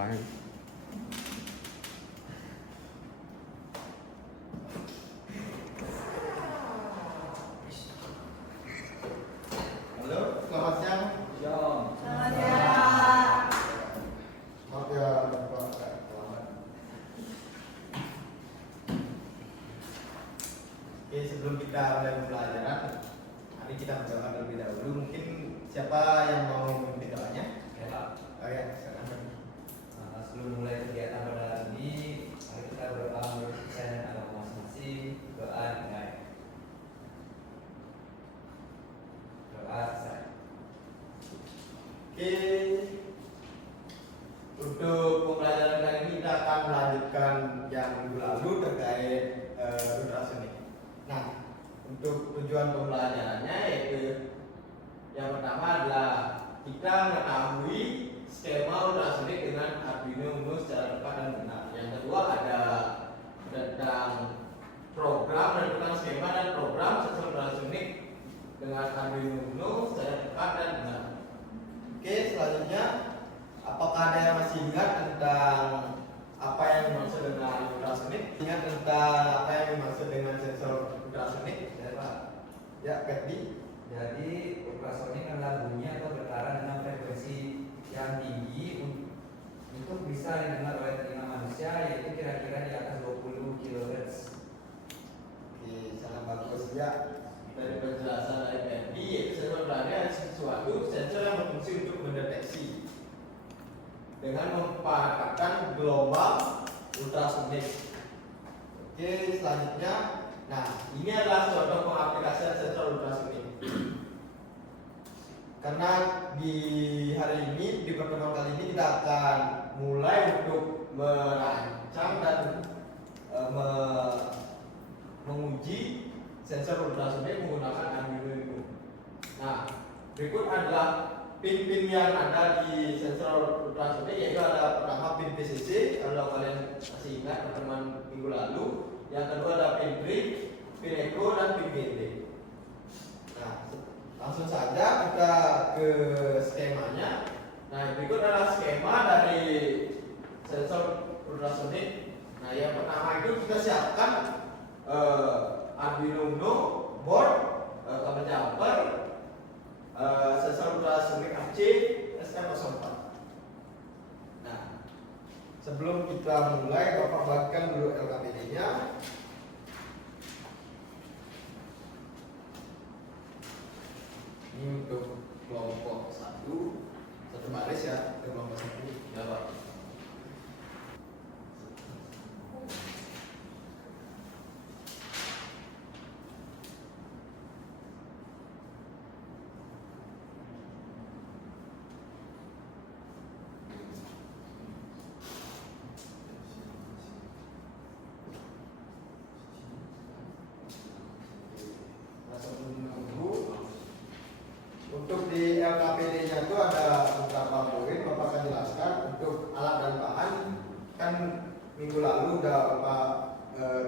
ngapain? Halo, selamat siang. Selamat siang. Maaf ya, Bapak. Selamat. Oke, sebelum kita mulai pembelajaran, mari kita berdoa terlebih dahulu. Mungkin siapa yang mau memimpin doanya? Ya Pak, Oh ya, silakan. sebelum mulai kegiatan pada hari ini, mari kita berdoa menurut kepercayaan agama masing-masing. Doa dimulai. Doa selesai. Oke, untuk pembelajaran kali ini kita akan melanjutkan yang minggu lalu terkait ultrasonik. Nah, untuk tujuan pembelajarannya yaitu yang pertama adalah kita mengetahui skema ultrasonik dengan Arduino Uno secara tepat dan benar. Yang kedua ada tentang program menentukan skema dan program sensor ultrasonik dengan Arduino Uno secara tepat dan benar. Oke, selanjutnya apakah ada yang masih ingat tentang apa yang dimaksud dengan ultrasonik? Ingat tentang apa yang dimaksud dengan sensor ultrasonik? Ya Pak, Ya, Ferdi. jadi ultrasonik adalah bunyi atau getaran dengan frekuensi yang tinggi untuk bisa didengar oleh telinga manusia, yaitu kira-kira di atas 20 kHz. Oke, sangat bagus ya. Dari penjelasan dari Ferdi, yaitu sensor berada sesuatu sensor yang berfungsi untuk mendeteksi dengan memanfaatkan gelombang ultrasonik. Oke, selanjutnya, nah ini adalah contoh pengaplikasian sensor ultrasonik. Karena di hari ini, di pertemuan kali ini kita akan mulai untuk merancang dan menguji sensor ultrasonik menggunakan Arduino Uno. Nah, berikut adalah pin-pin yang ada di sensor ultrasonik, yaitu ada pertama pin PCC, kalau kalian masih ingat pertemuan minggu lalu. Yang kedua ada pin bridge, pin echo, dan pin GND. Nah, langsung saja kita ke skemanya. Nah, berikut adalah skema dari sensor ultrasonik. Nah, yang pertama itu kita siapkan Arduino Uno, board, kabel jumper, sensor ultrasonik AC, ST04. Nah, sebelum kita mulai, Bapak bagikan dulu LKPD-nya. Ini untuk kelompok satu baris ya, kelompok satu. Ya Pak. Langsung menunggu. Untuk di LKPD-nya itu ada beberapa poin, Bapak akan jelaskan. Untuk alat dan bahan kan minggu lalu udah Bapak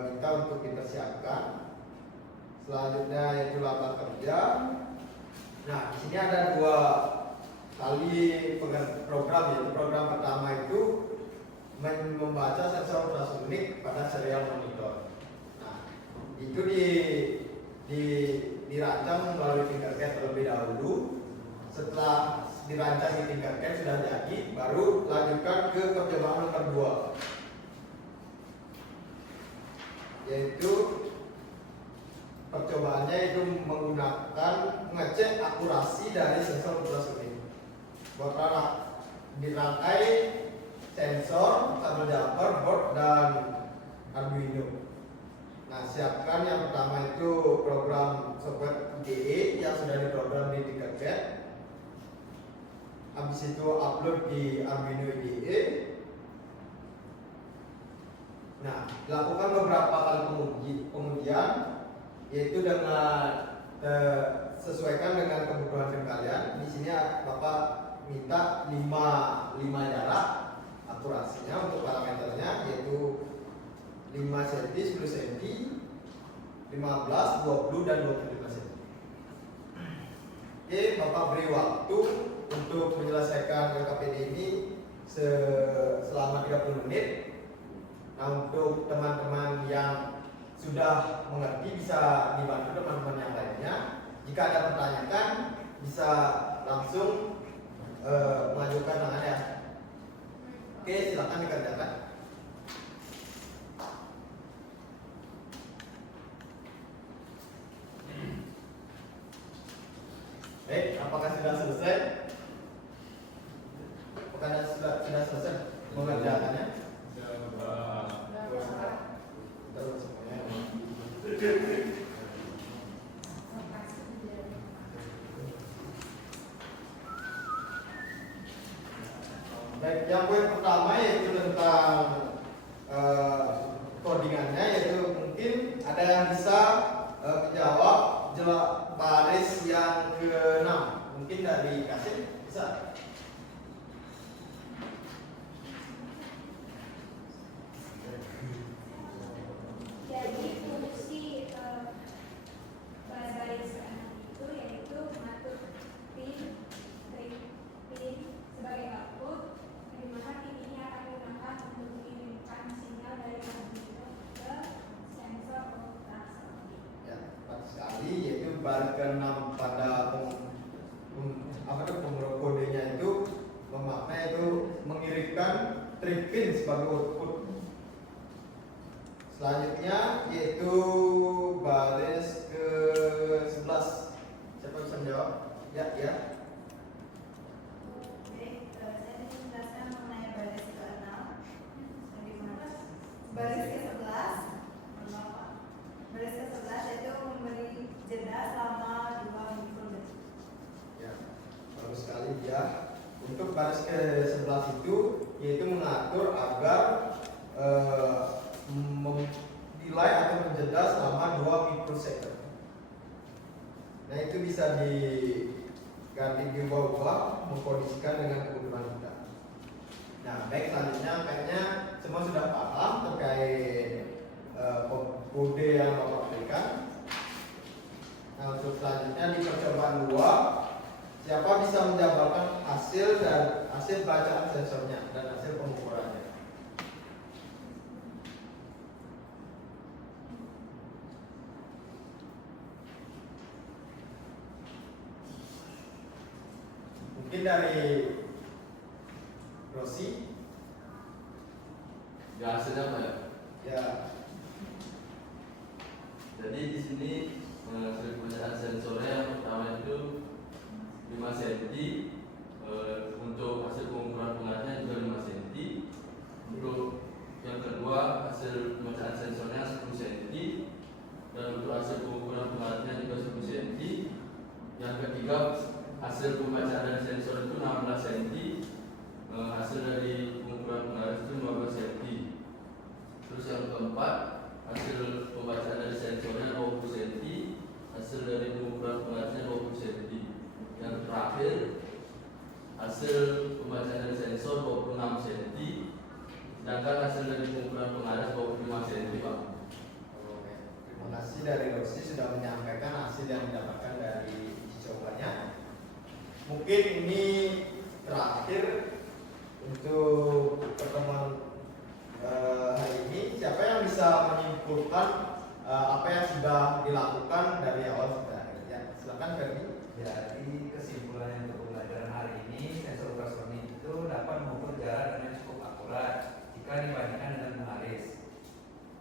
minta untuk dipersiapkan. Selanjutnya yaitu laba kerja. Nah, di sini ada dua kali program, yaitu program pertama itu membaca sensor ultrasonik pada serial monitor. Nah, itu dirancang melalui Tinkercad terlebih dahulu. Setelah dirancang di Tinkercad sudah jadi, baru lanjutkan ke percobaan nomor 2, yaitu percobaannya itu menggunakan mengecek akurasi dari sensor ultrasonik. Bakal dirangkai sensor, kabel jumper, board, dan Arduino. Nah, siapkan yang pertama itu program software IDE yang sudah diprogram di Tinkercad. Habis itu upload di Arduino IDE. Nah, lakukan beberapa kali pengujian, yaitu dengan sesuaikan dengan kebutuhan kalian. Di sini Bapak minta 5 jarak akurasinya untuk parameternya, yaitu 5 cm, 10 cm, 15, 20, dan 25 cm. Oke, Bapak beri waktu untuk menyelesaikan LKPD ini selama 30 menit. Nah, untuk teman-teman yang sudah mengerti bisa dibantu teman-teman yang lainnya. Jika ada pertanyaan bisa langsung mengajukan tangannya. Oke, silakan dikerjakan. Baik, apakah sudah selesai? Apakah sudah selesai mengerjakannya? Terus semuanya. Baik, yang poin pertama yaitu tentang codingannya, yaitu mungkin ada yang bisa menjawab baris yang ke-6. Mungkin dari Kasim bisa. Jadi fungsi baris ke-6 itu yaitu mengatur pin sebagai output, di mana pin ini akan digunakan untuk mengirimkan sinyal dari Arduino ke sensor ultrasonic. Ya, tepat sekali, yaitu baris ke-6 pada pemrograman kodenya itu memaknai itu mengirimkan 3 pin sebagai output. Selanjutnya yaitu baris ke-11. Siapa bisa menjawab? Ya. Baik, saya ingin menjelaskan mengenai baris ke-6. Baris ke-11, baris ke-11 itu memberi jeda selama 2 mikrodetik. Ya, bagus sekali ya. Untuk baris ke-11 itu yaitu mengatur agar delay atau menjeda selama 2 mikrosecond. Nah, itu bisa diganti diubah-ubah, mengkondisikan dengan kebutuhan kita. Nah, baik, selanjutnya kayaknya semua sudah paham terkait kode yang Bapak berikan. Nah, untuk selanjutnya di percobaan 2, siapa bisa menjabarkan hasil bacaan sensornya dan hasil pengukurannya? Mungkin dari Rosi. Ya, hasilnya apa ya? Ya, Jadi di sini hasil pembacaan sensornya yang pertama itu 5 cm, untuk hasil pengukuran pengaruhnya juga 5 cm. Untuk yang kedua hasil pembacaan sensornya 10 cm, dan untuk hasil pengukuran pengaruhnya juga 10 cm. Yang ketiga hasil pembacaan dari sensor itu 16 cm, hasil dari pengukuran pengaruh itu 15 cm. Terus yang keempat hasil pembacaan dari sensornya 20 cm, hasil dari pengukuran pengaruhnya 20 cm. Yang terakhir hasil pembacaan dari sensor 26 cm, sedangkan hasil dari pengukuran pengaruh 25 cm, Pak. oke. Terima kasih dari Rosi sudah menyampaikan hasil yang didapatkan dari uji cobanya. Mungkin ini terakhir untuk pertemuan hari ini. Siapa yang bisa menyimpulkan apa yang sudah dilakukan dari awal sampai akhir? Ya, silakan Ferdi. Jadi kesimpulannya untuk pembelajaran hari ini, sensor ultrasonik itu dapat mengukur jarak dengan cukup akurat jika dibandingkan dengan penggaris.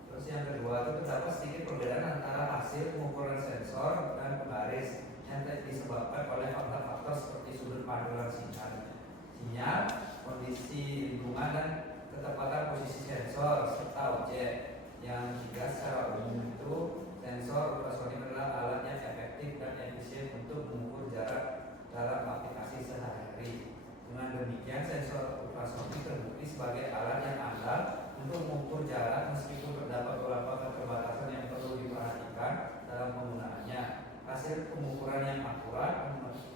Terus yang kedua itu terdapat sedikit perbedaan antara hasil pengukuran sensor dan penggaris yang disebabkan oleh faktor-faktor seperti sudut pantulan sinyal, kondisi lingkungan, dan ketepatan posisi sensor serta objek. Yang ketiga, secara umum itu sensor ultrasonik adalah alat yang efektif dan efisien untuk mengukur jarak dalam aplikasi sehari-hari. Dengan demikian, sensor ultrasonik terbukti sebagai alat yang andal untuk mengukur jarak meskipun terdapat beberapa keterbatasan yang perlu diperhatikan dalam penggunaannya. Hasil pengukuran yang akurat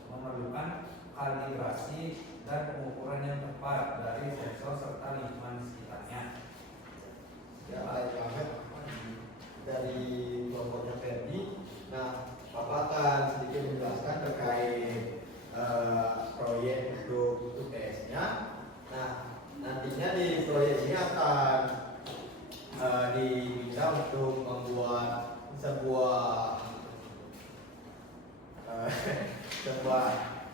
memerlukan kalibrasi dan pengukuran yang tepat dari sensor serta lingkungan di sekitarnya. Ya, baik banget dari kelompoknya Ferdi. Nah, Bapak akan sedikit menjelaskan terkait proyek untuk UTS-nya. Nah, di proyek ini akan diminta untuk membuat sebuah sebuah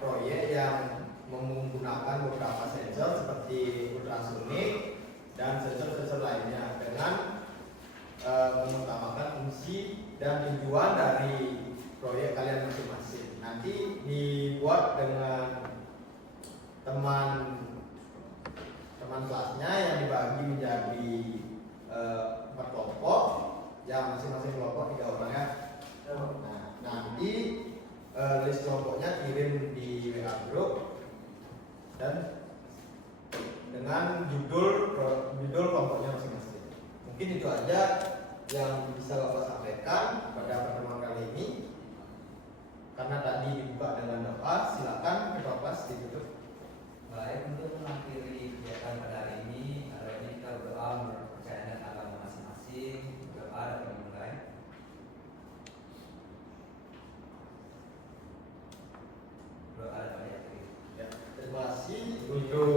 proyek yang menggunakan beberapa sensor seperti ultrasonik dan sensor-sensor lainnya dengan mengutamakan fungsi dan tujuan dari proyek kalian masing-masing. Nanti dibuat dengan teman kelasnya yang dibagi menjadi 4 kelompok, yang masing-masing kelompok 3 orang ya. Nah, nanti list kelompoknya kirim di WA group dan dengan judul kelompoknya masing-masing. Mungkin itu aja yang bisa Bapak sampaikan pada pertemuan kali ini. Karena tadi dibuka dengan doa, silakan ketua kelas ditutup. Baik, untuk mengakhiri kegiatan pada hari ini, kita berdoa menurut kepercayaan dan agama masing-masing. Berdoa dan dimulai. Doa dan diakhiri. Ya, terima kasih untuk